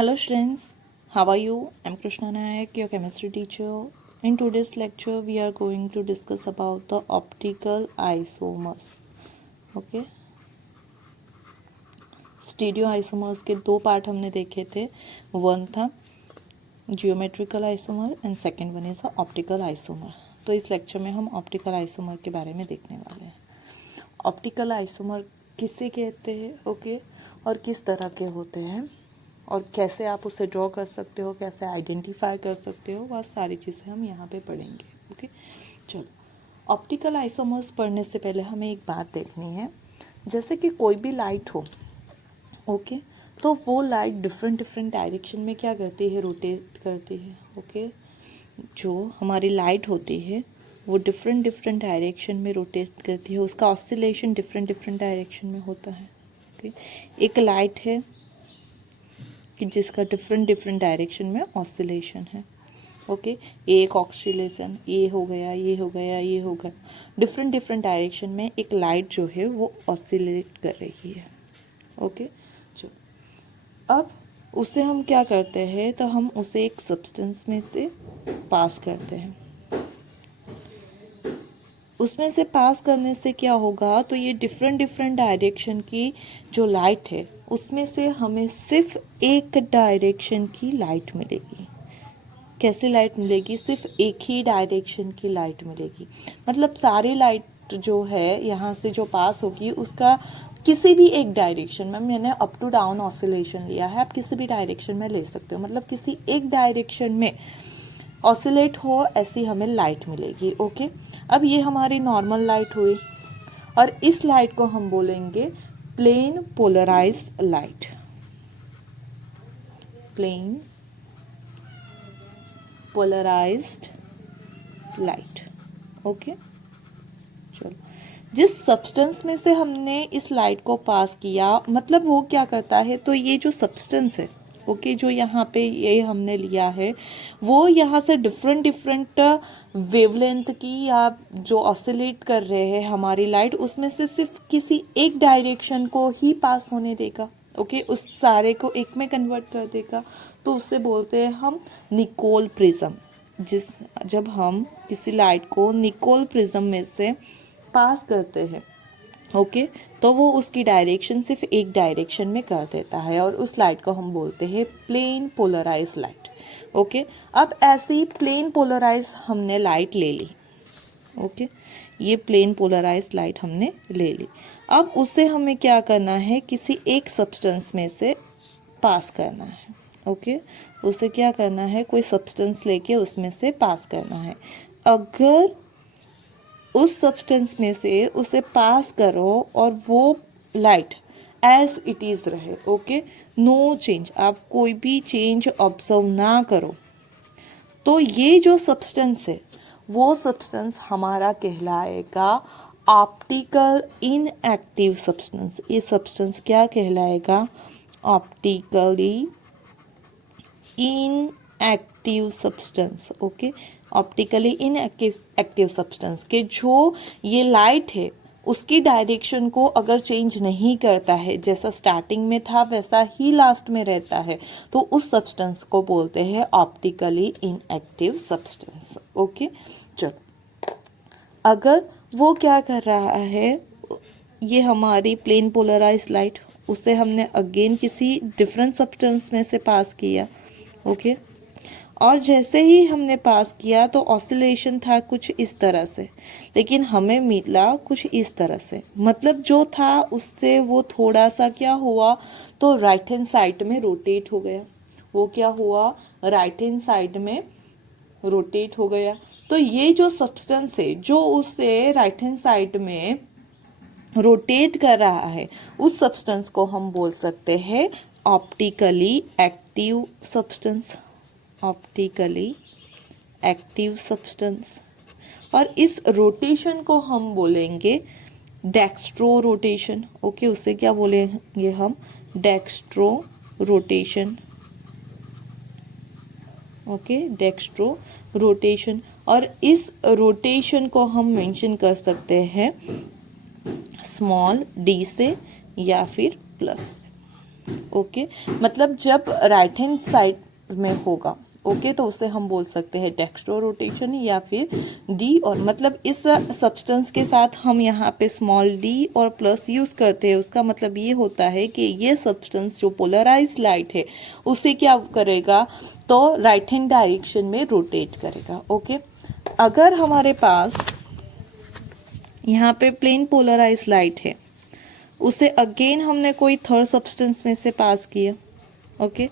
Hello students, how are you? I'm Krishna Nayak, your chemistry teacher. In today's lecture, we are going to discuss about the optical isomers. Okay? Stereo isomers के दो part हमने देखे थे. One था geometrical isomer and second one is optical isomer. तो इस lecture में हम ऑप्टिकल आइसोमर के बारे में देखने वाले हैं. ऑप्टिकल आइसोमर किसे कहते हैं, ओके, और किस तरह के होते हैं और कैसे आप उसे ड्रॉ कर सकते हो, कैसे आइडेंटिफाई कर सकते हो, वह सारी चीज़ें हम यहाँ पे पढ़ेंगे. ओके, चलो. ऑप्टिकल आइसोमर्स पढ़ने से पहले हमें एक बात देखनी है. जैसे कि कोई भी लाइट हो, ओके, तो वो लाइट डिफरेंट डायरेक्शन में क्या करती है, रोटेट करती है. ओके, जो हमारी लाइट होती है वो डिफरेंट डायरेक्शन में रोटेट करती है. उसका ऑसिलेशन डिफरेंट डायरेक्शन में होता है. ओके, एक लाइट है कि जिसका डिफरेंट डायरेक्शन में ऑसिलेशन है. ओके, एक ऑक्सीलेशन, ये हो गया, ये हो गया, ये हो गया. डिफरेंट डायरेक्शन में एक लाइट जो है वो ऑसिलेट कर रही है. ओके, चलो. अब उसे हम क्या करते हैं, तो हम उसे एक सब्सटेंस में से पास करते हैं. उसमें से पास करने से क्या होगा, तो ये डिफरेंट डायरेक्शन की जो लाइट है उसमें से हमें सिर्फ एक डायरेक्शन की लाइट मिलेगी. कैसी लाइट मिलेगी? सिर्फ एक ही डायरेक्शन की लाइट मिलेगी. मतलब सारी लाइट जो है यहाँ से जो पास होगी उसका किसी भी एक डायरेक्शन में, मैंने अप टू डाउन ऑसिलेशन लिया है, आप किसी भी डायरेक्शन में ले सकते हो, मतलब किसी एक डायरेक्शन में ऑसिलेट हो ऐसी हमें लाइट मिलेगी. ओके, अब ये हमारी नॉर्मल लाइट हुई और इस लाइट को हम बोलेंगे plane polarised light. Plane polarised light. Okay, चलो. जिस सब्सटेंस में से हमने इस लाइट को पास किया, मतलब वो क्या करता है, तो ये जो सब्सटेंस है, ओके, जो यहाँ पे ये हमने लिया है वो यहाँ से डिफरेंट वेवलेंथ की या जो ऑसिलेट कर रहे हैं हमारी लाइट, उसमें से सिर्फ किसी एक डायरेक्शन को ही पास होने देगा. ओके, उस सारे को एक में कन्वर्ट कर देगा. तो उससे बोलते हैं हम निकोल प्रिज्म. जब हम किसी लाइट को निकोल प्रिज्म में से पास करते हैं, ओके, तो वो उसकी डायरेक्शन सिर्फ एक डायरेक्शन में कर देता है और उस लाइट को हम बोलते हैं प्लेन पोलराइज लाइट. ओके, अब ऐसे ही प्लेन पोलराइज हमने लाइट ले ली. ओके, ये प्लेन पोलराइज लाइट हमने ले ली. अब उसे हमें क्या करना है, किसी एक सब्सटेंस में से पास करना है. ओके, उसे क्या करना है, कोई सब्सटेंस लेके उसमें से पास करना है. अगर उस सब्सटेंस में से उसे पास करो और वो लाइट एज इट इज़ रहे, ओके, नो चेंज, आप कोई भी चेंज ऑब्जर्व ना करो, तो ये जो सब्सटेंस है वो सब्सटेंस हमारा कहलाएगा ऑप्टिकल इनएक्टिव सब्सटेंस. ये सब्सटेंस क्या कहलाएगा? Optically inactive substance. Okay, optically inactive substance के जो ये लाइट है उसकी डायरेक्शन को अगर चेंज नहीं करता है, जैसा स्टार्टिंग में था वैसा ही लास्ट में रहता है, तो उस सब्सटेंस को बोलते हैं ऑप्टिकली इनएक्टिव सब्सटेंस. ओके, चलो. अगर वो क्या कर रहा है, ये हमारी प्लेन पोलराइज लाइट, उसे हमने अगेन किसी डिफरेंट सब्सटेंस में से पास किया. ओके, और जैसे ही हमने पास किया तो ऑसिलेशन था कुछ इस तरह से, लेकिन हमें मिला कुछ इस तरह से. मतलब जो था उससे वो थोड़ा सा क्या हुआ, तो राइट हैंड साइड में रोटेट हो गया. वो क्या हुआ, राइट हैंड साइड में रोटेट हो गया. तो ये जो सब्सटेंस है जो उसे राइट हैंड साइड में रोटेट कर रहा है, उस सब्सटेंस को हम बोल सकते हैं optically active substance. Optically active substance. और इस रोटेशन को हम बोलेंगे डेक्स्ट्रो रोटेशन. ओके, उसे क्या बोलेंगे हम? Dextro rotation. Okay, dextro rotation. और इस रोटेशन को हम मेंशन कर सकते हैं स्मॉल डी से या फिर प्लस. ओके मतलब जब राइट हैंड साइड में होगा, ओके तो उसे हम बोल सकते हैं डेक्स्ट्रो रोटेशन या फिर डी, और मतलब इस सब्सटेंस के साथ हम यहाँ पे स्मॉल डी और प्लस यूज करते हैं, उसका मतलब ये होता है कि ये सब्सटेंस जो पोलराइज लाइट है उसे क्या करेगा, तो राइट हैंड डायरेक्शन में रोटेट करेगा। ओके अगर हमारे पास यहाँ पे प्लेन पोलराइज लाइट है, उसे अगेन हमने कोई थर्ड सब्सटेंस में से पास किया, ओके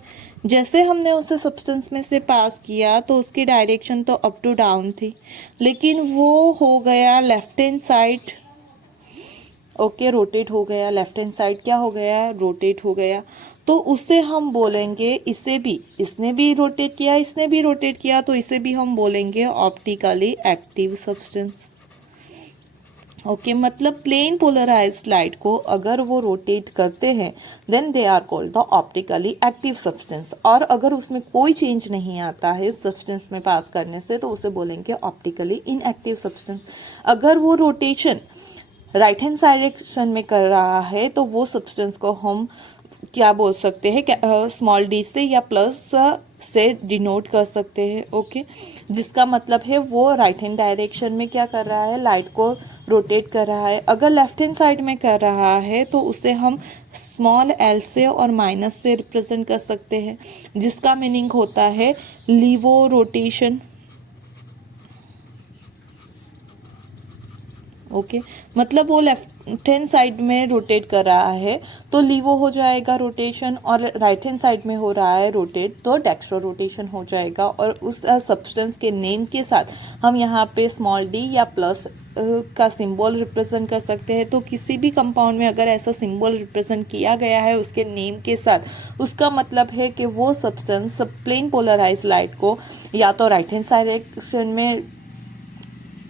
जैसे हमने उसे सब्सटेंस में से पास किया तो उसकी डायरेक्शन तो अप टू डाउन थी, लेकिन वो हो गया left hand side, okay rotate हो गया, लेफ्ट हैंड साइड क्या हो गया, रोटेट हो गया, तो उसे हम बोलेंगे, इसे भी इसने भी रोटेट किया, इसने भी रोटेट किया, तो इसे भी हम बोलेंगे ऑप्टिकली एक्टिव सब्सटेंस। ओके मतलब प्लेन पोलराइज्ड लाइट को अगर वो रोटेट करते हैं then they are called the optically active substance, और अगर उसमें कोई चेंज नहीं आता है सब्सटेंस में पास करने से तो उसे बोलेंगे ऑप्टिकली इनएक्टिव सब्सटेंस। अगर वो रोटेशन राइट हैंड डायरेक्शन में कर रहा है तो वो सब्सटेंस को हम क्या बोल सकते हैं, स्मॉल डी से या प्लस से डिनोट कर सकते हैं। ओके जिसका मतलब है वो राइट हैंड डायरेक्शन में क्या कर रहा है, लाइट को रोटेट कर रहा है। अगर लेफ्ट हैंड साइड में कर रहा है तो उसे हम स्मॉल एल से और माइनस से रिप्रेजेंट कर सकते हैं, जिसका मीनिंग होता है लीवो रोटेशन। ओके मतलब वो लेफ्ट हैंड साइड में रोटेट कर रहा है तो लीवो हो जाएगा रोटेशन, और राइट हैंड साइड में हो रहा है रोटेट तो डेक्स्ट्रो रोटेशन हो जाएगा। और उस सब्सटेंस के नेम के साथ हम यहाँ पे स्मॉल डी या प्लस का सिंबल रिप्रेजेंट कर सकते हैं। तो किसी भी कंपाउंड में अगर ऐसा सिंबल रिप्रेजेंट किया गया है उसके नेम के साथ, उसका मतलब है कि वो सब्सटेंस प्लेन पोलराइज लाइट को या तो राइट हैंड डायरेक्शन में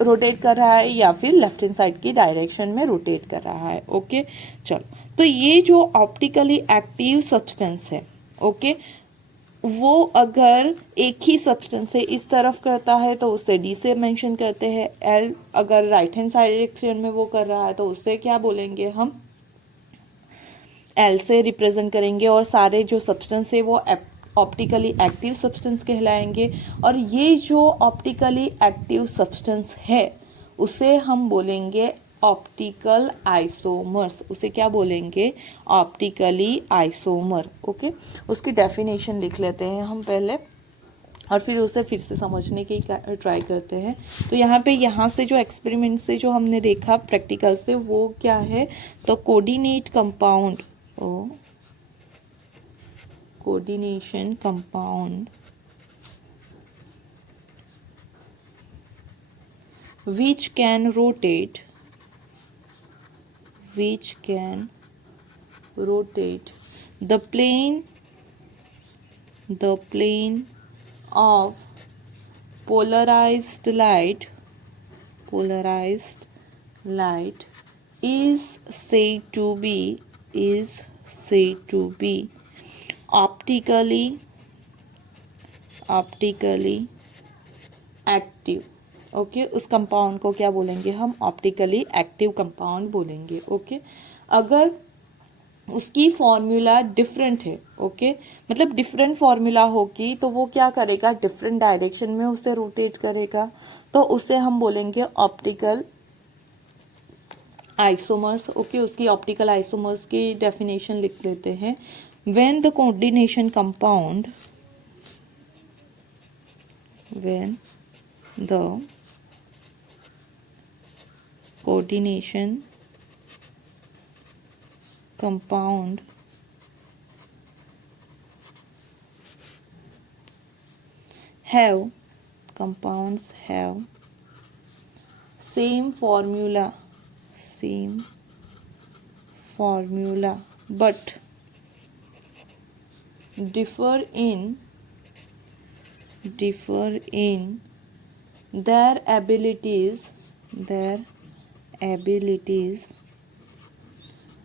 रोटेट कर रहा है या फिर लेफ्ट हैंड साइड की डायरेक्शन में रोटेट कर रहा है। ओके चलो तो ये जो ऑप्टिकली एक्टिव सब्सटेंस है, ओके वो अगर एक ही सब्सटेंस से इस तरफ करता है तो उसे डी से मेंशन करते हैं, एल अगर राइट हैंड डायरेक्शन में वो कर रहा है तो उसे क्या बोलेंगे, हम एल से रिप्रेजेंट करेंगे, और सारे जो सब्सटेंस है वो ऑप्टिकली एक्टिव सब्सटेंस कहलाएंगे। और ये जो ऑप्टिकली एक्टिव सब्सटेंस है उसे हम बोलेंगे ऑप्टिकल आइसोमर्स। उसे क्या बोलेंगे, ऑप्टिकली आइसोमर। ओके उसकी डेफिनेशन लिख लेते हैं हम पहले और फिर से समझने की ट्राई करते हैं। तो यहाँ से जो एक्सपेरिमेंट से जो हमने देखा प्रैक्टिकल से वो क्या है, तो coordinate compound coordination compound which can rotate the plane of polarized light is said to be optically active. Okay उस कंपाउंड को क्या बोलेंगे, हम ऑप्टिकली एक्टिव कंपाउंड बोलेंगे। ओके अगर उसकी फॉर्मूला डिफरेंट है, ओके मतलब डिफरेंट फॉर्मूला होगी तो वो क्या करेगा, डिफरेंट डायरेक्शन में उसे रोटेट करेगा, तो उसे हम बोलेंगे ऑप्टिकल आइसोमर्स। ओके उसकी ऑप्टिकल आइसोमर्स की डेफिनेशन लिख लेते हैं। When the coordination compound compounds have same formula but differ in their abilities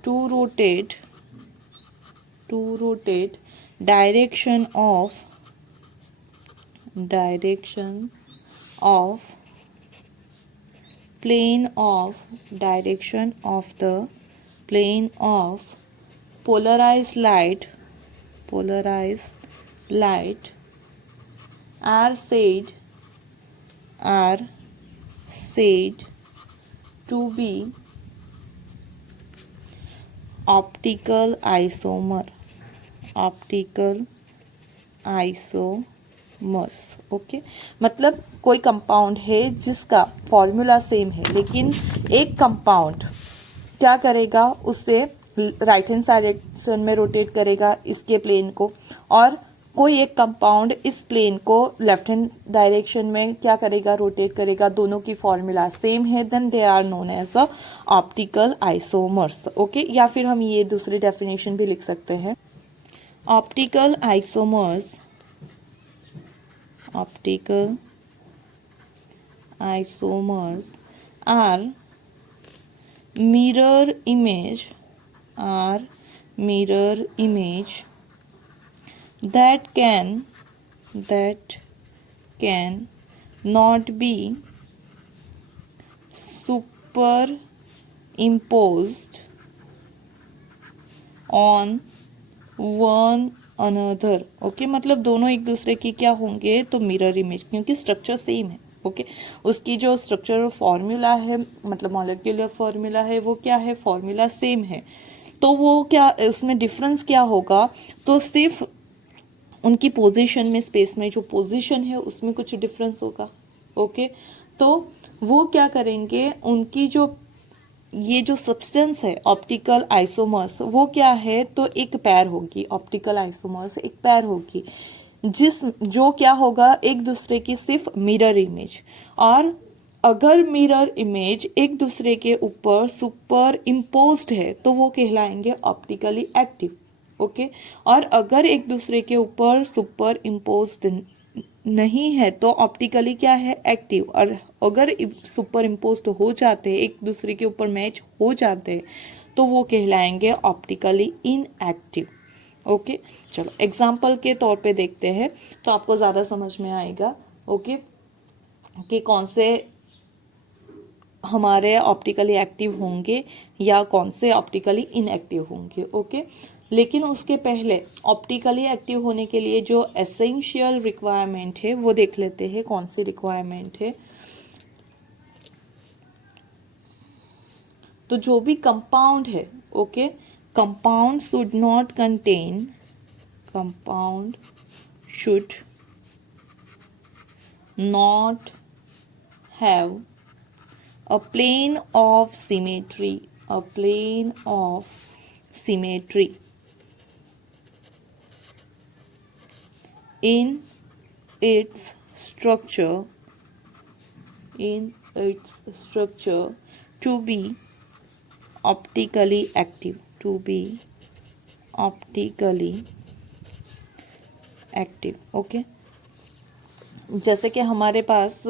to rotate direction of plane of polarized light are said to be optical isomers. Okay, मतलब कोई compound है जिसका formula same है, लेकिन एक compound क्या करेगा, उससे राइट हैंड डायरेक्शन में रोटेट करेगा इसके प्लेन को, और कोई एक कंपाउंड इस प्लेन को लेफ्ट हैंड डायरेक्शन में क्या करेगा, रोटेट करेगा। दोनों की फॉर्मूला सेम है, then they are known as a optical isomers. Okay, या फिर हम ये दूसरी डेफिनेशन भी लिख सकते हैं, optical isomers are mirror image that can not be superimposed on one another. Okay, मतलब दोनों एक दूसरे की क्या होंगे, तो मिरर इमेज, क्योंकि स्ट्रक्चर सेम है। ओके, उसकी जो स्ट्रक्चर फॉर्मूला है, मतलब मॉलिक्यूलर फॉर्मूला है, वो क्या है, फॉर्मूला सेम है। तो वो क्या, उसमें डिफरेंस क्या होगा, तो सिर्फ उनकी पोजीशन में, स्पेस में जो पोजीशन है उसमें कुछ डिफरेंस होगा। ओके, तो वो क्या करेंगे, उनकी जो ये जो सब्सटेंस है ऑप्टिकल आइसोमर्स, वो क्या है, तो एक पैर होगी, ऑप्टिकल आइसोमर्स एक पैर होगी, जो क्या होगा, एक दूसरे की सिर्फ मिरर इमेज। और अगर मिरर इमेज एक दूसरे के ऊपर सुपर इम्पोज्ड है तो वो कहलाएंगे ऑप्टिकली एक्टिव। ओके, और अगर एक दूसरे के ऊपर सुपर इम्पोज्ड नहीं है तो ऑप्टिकली क्या है, एक्टिव। और अगर सुपर इम्पोज्ड हो जाते हैं, एक दूसरे के ऊपर मैच हो जाते हैं, तो वो कहलाएंगे ऑप्टिकली इनएक्टिव। ओके, चलो एग्जाम्पल के तौर पे देखते हैं तो आपको ज़्यादा समझ में आएगा। ओके, कि कौन से हमारे ऑप्टिकली एक्टिव होंगे या कौन से ऑप्टिकली इनएक्टिव होंगे। ओके, लेकिन उसके पहले ऑप्टिकली एक्टिव होने के लिए जो एसेंशियल रिक्वायरमेंट है वो देख लेते हैं, कौन सी रिक्वायरमेंट है। तो जो भी कंपाउंड है, okay, compound should not have a plane of symmetry in its structure to be optically active, okay. जैसे कि हमारे पास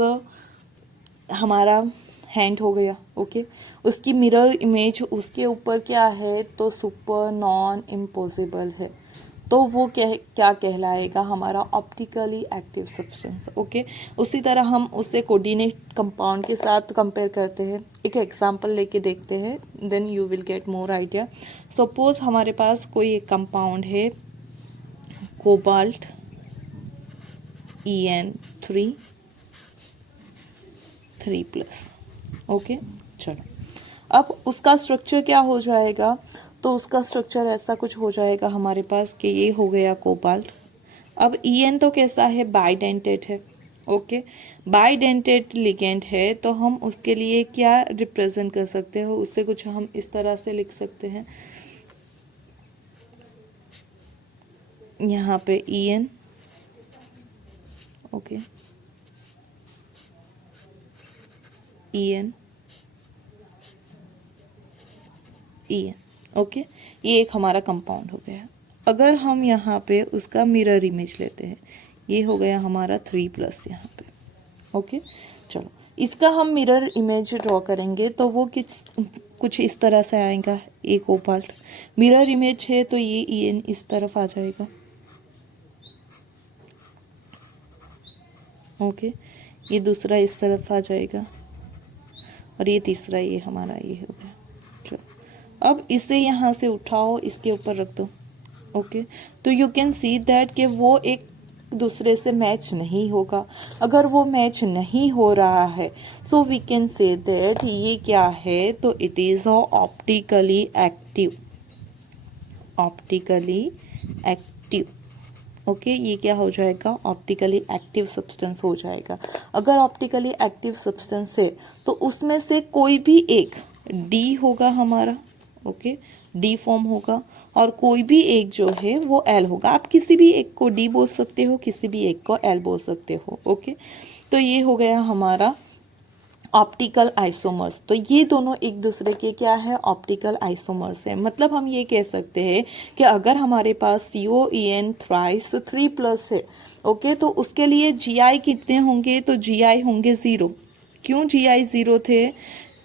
हमारा हैंड हो गया। ओके, उसकी मिरर इमेज उसके ऊपर क्या है, तो सुपर नॉन इम्पॉसिबल है, तो वो क्या कहलाएगा, हमारा ऑप्टिकली एक्टिव सब्सटेंस। ओके, उसी तरह हम उसे कोऑर्डिनेट कंपाउंड के साथ कंपेयर करते हैं। एक एग्जांपल लेके देखते हैं, then you will get more idea. Suppose हमारे पास कोई एक कंपाउंड है, कोबाल्ट En3 3+। ओके, चलो अब उसका स्ट्रक्चर क्या हो जाएगा, तो उसका स्ट्रक्चर ऐसा कुछ हो जाएगा हमारे पास कि ये हो गया कोबाल्ट। अब En तो कैसा है, बाइडेंटेट है। ओके, बाइडेंटेट लिगेंड है, तो हम उसके लिए क्या रिप्रेजेंट कर सकते हो, उससे कुछ हम इस तरह से लिख सकते हैं, यहाँ पे En। ओके, En ओके, ये एक हमारा कंपाउंड हो गया। अगर हम यहाँ पे उसका मिरर इमेज लेते हैं, ये हो गया हमारा 3+ यहाँ पे। ओके, चलो इसका हम मिरर इमेज ड्रॉ करेंगे तो वो कुछ इस तरह से आएगा। ए कोबाल्ट मिरर इमेज है तो ये En इस तरफ आ जाएगा। ओके, ये दूसरा इस तरफ आ जाएगा और ये तीसरा ये हमारा ये हो गया। चलो अब इसे यहाँ से उठाओ, इसके ऊपर रख दो। ओके, तो यू कैन सी दैट कि वो एक दूसरे से मैच नहीं होगा। अगर वो मैच नहीं हो रहा है so we can say that ये क्या है, तो it is optically active. Optically active. Okay, ये क्या हो जाएगा, ऑप्टिकली एक्टिव सब्सटेंस हो जाएगा। अगर ऑप्टिकली एक्टिव सब्सटेंस है तो उसमें से कोई भी एक डी होगा हमारा। ओके, डी फॉर्म होगा, और कोई भी एक जो है वो एल होगा। आप किसी भी एक को डी बोल सकते हो, किसी भी एक को एल बोल सकते हो। ओके, तो ये हो गया हमारा ऑप्टिकल आइसोमर्स। तो ये दोनों एक दूसरे के क्या है, ऑप्टिकल आइसोमर्स है। मतलब हम ये कह सकते हैं कि अगर हमारे पास COEN थ्राइस 3+ है, ओके, तो उसके लिए GI कितने होंगे, तो GI होंगे 0। क्यों GI 0 थे,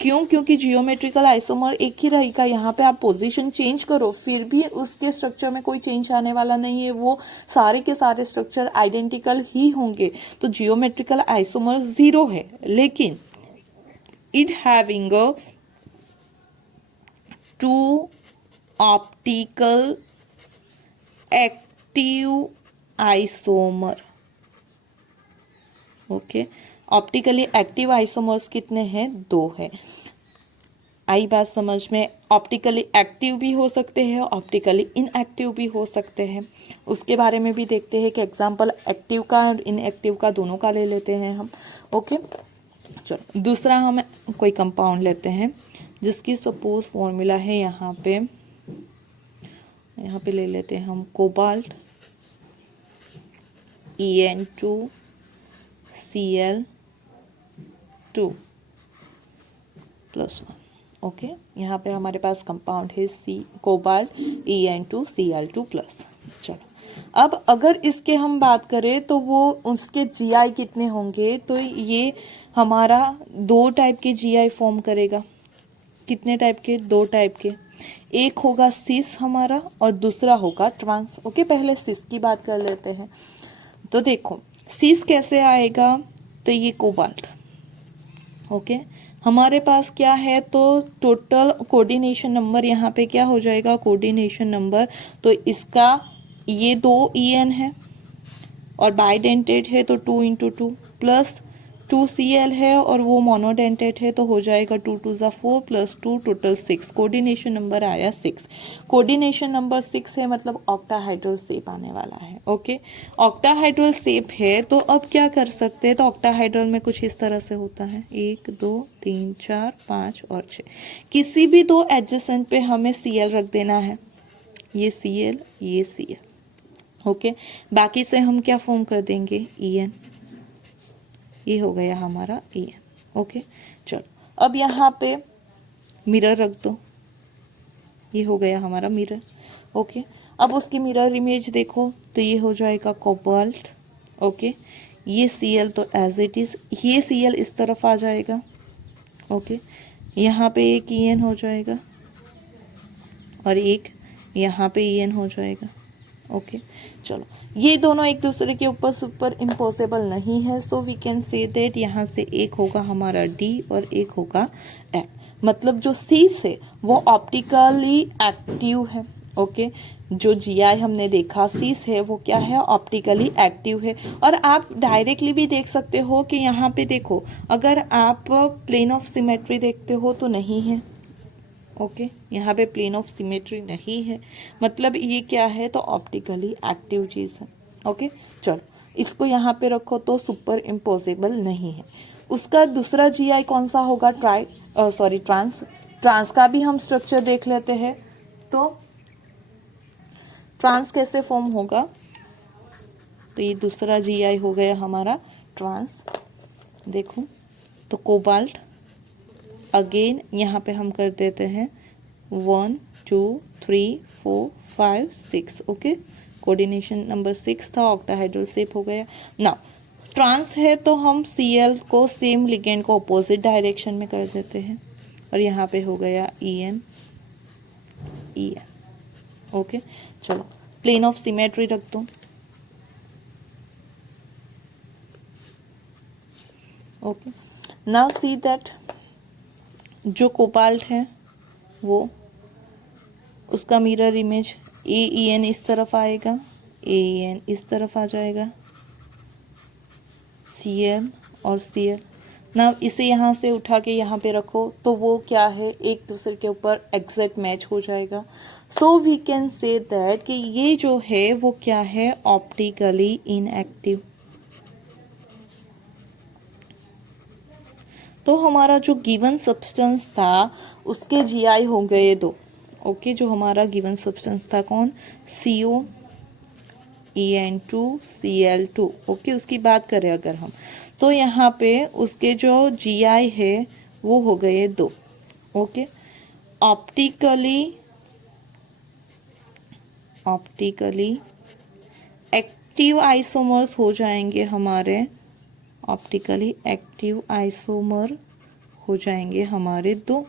क्यों, क्योंकि जियोमेट्रिकल आइसोमर एक ही रहेगा। यहाँ पे आप पोजीशन चेंज करो फिर भी उसके स्ट्रक्चर में कोई चेंज आने वाला नहीं है, वो सारे के सारे स्ट्रक्चर आइडेंटिकल ही होंगे। तो जियोमेट्रिकल आइसोमर 0 है, लेकिन it having a two optical active isomer। Okay, optically active isomers कितने हैं, 2 है। आई बात समझ में। ऑप्टिकली एक्टिव भी हो सकते हैं, ऑप्टिकली इनएक्टिव भी हो सकते हैं। उसके बारे में भी देखते हैं कि एग्जांपल एक्टिव का और इनएक्टिव का दोनों का ले लेते हैं हम। ओके, चलो दूसरा हम कोई कंपाउंड लेते हैं जिसकी सपोज फॉर्मूला है यहाँ पे ले लेते हैं हम कोबाल्ट En2Cl2+1। ओके, यहाँ पे हमारे पास कंपाउंड है कोबाल्ट En2Cl2+। चलो, अब अगर इसके हम बात करें तो वो उसके GI कितने होंगे, तो ये हमारा 2 टाइप के GI फॉर्म करेगा। कितने टाइप के, 2 टाइप के। एक होगा सिस हमारा और दूसरा होगा ट्रांस। ओके, पहले सिस की बात कर लेते हैं। तो देखो सिस कैसे आएगा, तो ये कोबाल्ट। ओके, हमारे पास क्या है, तो टोटल कोऑर्डिनेशन नंबर यहाँ पे क्या हो जाएगा, कोऑर्डिनेशन नंबर। तो इसका ये 2 EN है और बाइडेंटेड है तो 2 × 2 प्लस 2Cl है और वो मोनोडेंटेड है तो हो जाएगा 2 × 2 = 4 + 2 टोटल 6। कोऑर्डिनेशन नंबर आया 6। कोऑर्डिनेशन नंबर 6 है, मतलब ऑक्टाहाइड्रल शेप आने वाला है। ओके, ऑक्टाहाइड्रल शेप है तो अब क्या कर सकते हैं, तो ऑक्टाहाइड्रल में कुछ इस तरह से होता है 1 2 3 4 5 और 6। किसी भी 2 एडजेसेंट पे हमें Cl रख देना है, ये Cl ये Cl। ओके, बाकी से हम क्या फॉर्म कर देंगे, En। ये हो गया हमारा En। ओके, चलो अब यहाँ पे मिरर रख दो, ये हो गया हमारा मिरर। ओके, अब उसकी मिरर इमेज देखो तो ये हो जाएगा कोबाल्ट। ओके, ये Cl तो एज इट इज, ये Cl इस तरफ आ जाएगा। ओके, यहाँ पे एक En हो जाएगा और एक यहाँ पे En हो जाएगा। ओके, चलो ये दोनों एक दूसरे के ऊपर सुपर इम्पॉसिबल नहीं है, so we can say that यहाँ से एक होगा हमारा D और एक होगा L। मतलब जो सीस है वो ऑप्टिकली एक्टिव है। ओके, जो GI हमने देखा सीस है वो क्या है, ऑप्टिकली एक्टिव है। और आप डायरेक्टली भी देख सकते हो कि यहाँ पे देखो, अगर आप प्लेन ऑफ सिमेट्री देखते हो तो नहीं है। ओके, यहाँ पे प्लेन ऑफ सिमेट्री नहीं है, मतलब ये क्या है, तो ऑप्टिकली एक्टिव चीज़ है। ओके, चलो इसको यहाँ पे रखो तो सुपर इम्पॉसिबल नहीं है। उसका दूसरा GI कौन सा होगा, ट्रांस। ट्रांस का भी हम स्ट्रक्चर देख लेते हैं। तो ट्रांस कैसे फॉर्म होगा, तो ये दूसरा GI हो गया हमारा ट्रांस। देखो तो कोबाल्ट अगेन यहाँ पे हम कर देते हैं 1 2 3 4 5 6। ओके, कोऑर्डिनेशन नंबर 6 था, ऑक्टाहाइड्रल शेप हो गया। नाउ ट्रांस है तो हम Cl को सेम लिगेंड को अपोजिट डायरेक्शन में कर देते हैं और यहाँ पे हो गया En। ओके, चलो प्लेन ऑफ सिमेट्री रख दो। ओके, नाउ सी दैट जो कोबाल्ट है वो उसका मिरर इमेज AEN इस तरफ आएगा, AEN इस तरफ आ जाएगा, Cl और Cl ना, इसे यहाँ से उठा के यहाँ पे रखो तो वो क्या है, एक दूसरे के ऊपर एग्जैक्ट मैच हो जाएगा। So we can say that कि ये जो है वो क्या है, ऑप्टिकली इनएक्टिव। तो हमारा जो गिवन सब्सटेंस था उसके GI हो गए 2। ओके, जो हमारा गिवन सब्सटेंस था कौन, CO En2Cl2। ओके, उसकी बात करें अगर हम, तो यहाँ पे उसके जो GI है वो हो गए 2। ओके, ऑप्टिकली एक्टिव आइसोमर्स हो जाएंगे हमारे, ऑप्टिकली एक्टिव आइसोमर हो जाएंगे हमारे 2,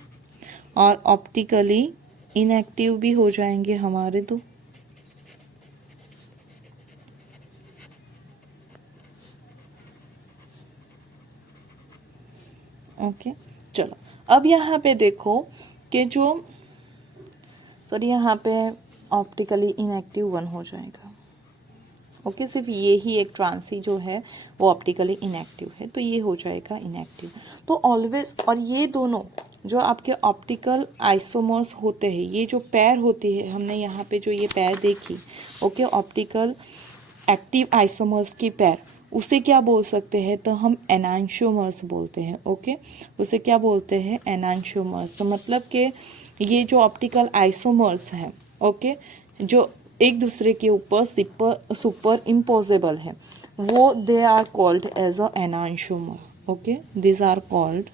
और ऑप्टिकली इनएक्टिव भी हो जाएंगे हमारे 2। ओके, चलो अब यहाँ पे देखो कि जो सॉरी यहाँ पे ऑप्टिकली इनएक्टिव 1 हो जाएगा। ओके, सिर्फ ये ही एक ट्रांसी जो है वो ऑप्टिकली इनएक्टिव है, तो ये हो जाएगा इनएक्टिव। तो ऑलवेज, और ये दोनों जो आपके ऑप्टिकल आइसोमर्स होते हैं, ये जो पैर होती है, हमने यहाँ पे जो ये पैर देखी, ओके, ऑप्टिकल एक्टिव आइसोमर्स की पैर, उसे क्या बोल सकते हैं, तो हम एनांशियोमर्स बोलते हैं। ओके, उसे क्या बोलते हैं, एनांशियोमर्स। तो मतलब कि ये जो ऑप्टिकल आइसोमर्स हैं, ओके, जो एक दूसरे के ऊपर सुपर इम्पोजेबल है, वो they are called as a enantiomer. Okay, these are called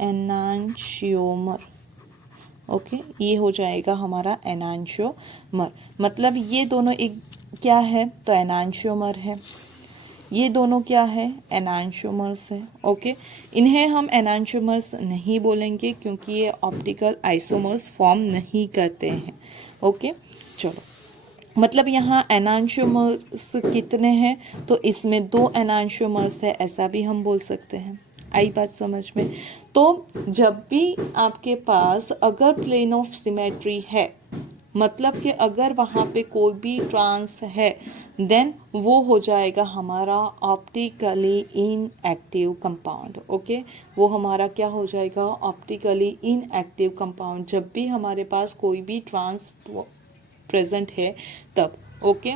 enantiomer. Okay, ये हो जाएगा हमारा एनांशियोमर। मतलब ये दोनों एक क्या है, तो एनांशियोमर है, ये दोनों क्या है, एनांशियोमर्स है। ओके, इन्हें हम एनांशियोमर्स नहीं बोलेंगे क्योंकि ये ऑप्टिकल आइसोमर्स फॉर्म नहीं करते हैं। ओके, चलो, मतलब यहाँ एनांशियोमर्स कितने हैं, तो इसमें 2 एनांशियोमर्स है, ऐसा भी हम बोल सकते हैं। आई बात समझ में। तो जब भी आपके पास अगर प्लेन ऑफ सिमेट्री है, मतलब कि अगर वहाँ पे कोई भी ट्रांस है, देन वो हो जाएगा हमारा ऑप्टिकली इनएक्टिव कंपाउंड। ओके, वो हमारा क्या हो जाएगा, ऑप्टिकली इनएक्टिव कंपाउंड, जब भी हमारे पास कोई भी ट्रांस प्रेजेंट है तब। ओके,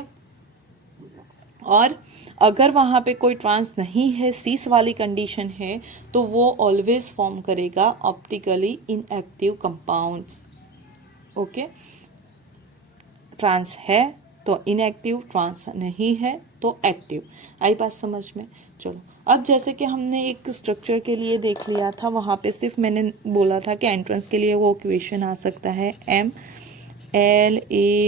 और अगर वहाँ पे कोई ट्रांस नहीं है, सीस वाली कंडीशन है, तो वो ऑलवेज फॉर्म करेगा optically inactive compounds. Okay, trans है तो इनएक्टिव, ट्रांस नहीं है तो एक्टिव। आई बात समझ में। चलो, अब जैसे कि हमने एक स्ट्रक्चर के लिए देख लिया था, वहाँ पे सिर्फ मैंने बोला था कि एंट्रेंस के लिए वो इक्वेशन आ सकता है MLABCD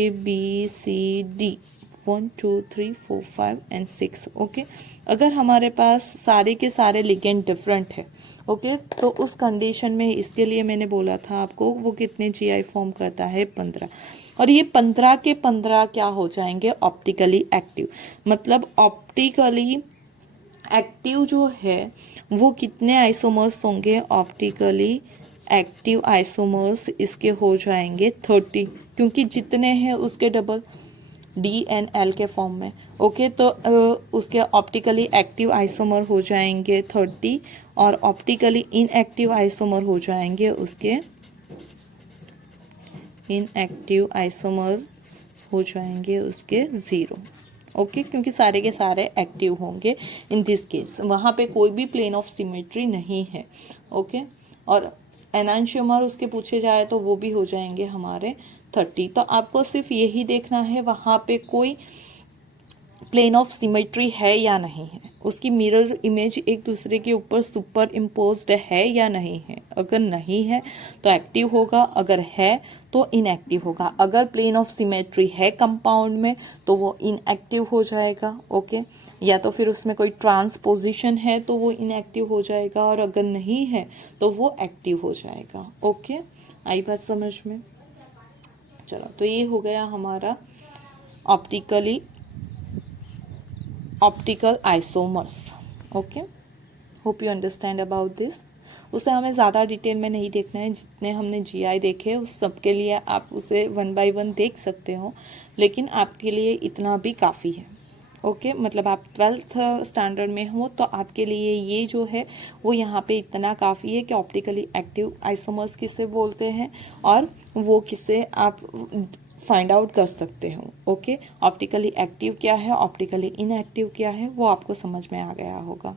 1 2 3 4 5 and 6। ओके, अगर हमारे पास सारे के सारे लिगेंड डिफरेंट है, ओके, तो उस कंडीशन में इसके लिए मैंने बोला था आपको वो कितने GI फॉर्म करता है, 15। और ये 15 के 15 क्या हो जाएंगे, ऑप्टिकली एक्टिव। मतलब ऑप्टिकली एक्टिव जो है वो कितने आइसोमर्स होंगे, ऑप्टिकली एक्टिव आइसोमर्स इसके हो जाएंगे 30, क्योंकि जितने हैं उसके डबल, DNL के फॉर्म में। ओके, तो उसके ऑप्टिकली एक्टिव आइसोमर हो जाएंगे 30, और ऑप्टिकली इनएक्टिव आइसोमर हो जाएंगे उसके, इनएक्टिव आइसोमर हो जाएंगे उसके 0। ओके, क्योंकि सारे के सारे एक्टिव होंगे इन दिस केस, वहाँ पे कोई भी प्लेन ऑफ सिमेट्री नहीं है। ओके, और एनांशियोमर उसके पूछे जाए तो वो भी हो जाएंगे हमारे 30। तो आपको सिर्फ यही देखना है वहाँ पे कोई प्लेन ऑफ सिमेट्री है या नहीं है, उसकी मिरर इमेज एक दूसरे के ऊपर सुपर इम्पोज्ड है या नहीं है। अगर नहीं है तो एक्टिव होगा, अगर है तो इनएक्टिव होगा। अगर प्लेन ऑफ सिमेट्री है कंपाउंड में तो वो इनएक्टिव हो जाएगा। ओके, या तो फिर उसमें कोई ट्रांसपोजिशन है तो वो इनएक्टिव हो जाएगा, और अगर नहीं है तो वो एक्टिव हो जाएगा। ओके, आई बात समझ में। चलो, तो ये हो गया हमारा optical isomers. Okay, hope you understand about this. उसे हमें ज़्यादा डिटेल में नहीं देखना है, जितने हमने जीआई देखे उस सब के लिए आप उसे 1 बाय 1 देख सकते हो, लेकिन आपके लिए इतना भी काफ़ी है। ओके मतलब आप 12th स्टैंडर्ड में हो तो आपके लिए ये जो है वो यहाँ पे इतना काफ़ी है कि ऑप्टिकली एक्टिव आइसोमर्स किसे बोलते हैं और वो किसे आप फाइंड आउट कर सकते हो। ओके ऑप्टिकली एक्टिव क्या है, ऑप्टिकली इनएक्टिव क्या है, वो आपको समझ में आ गया होगा।